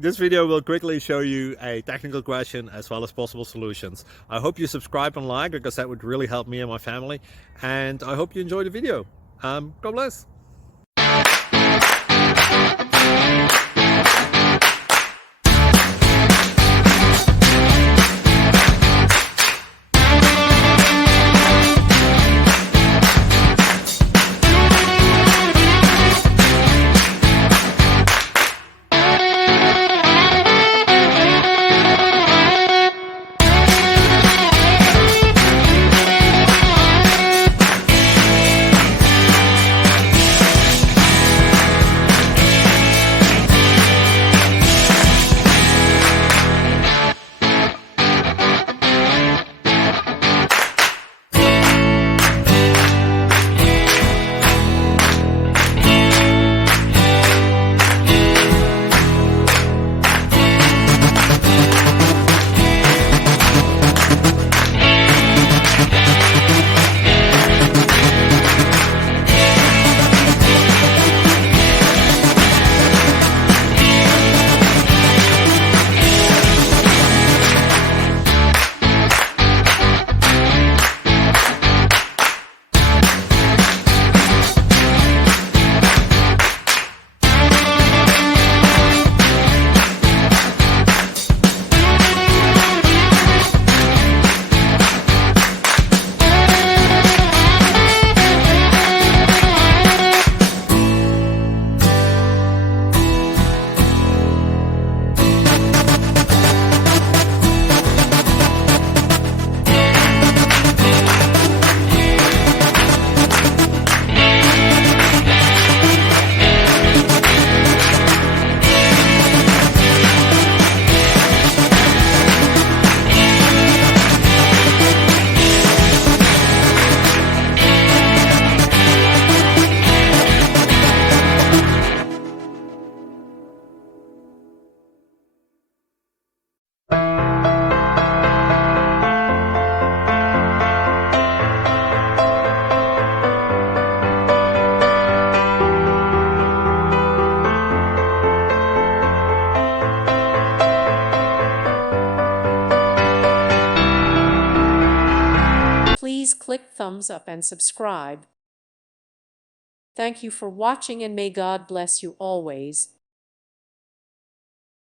This video will quickly show you a technical question as well as possible solutions. I hope you subscribe and like, because that would really help me and my family. And I hope you enjoy the video. God bless. Please click thumbs up and subscribe. Thank you for watching, and may God bless you always.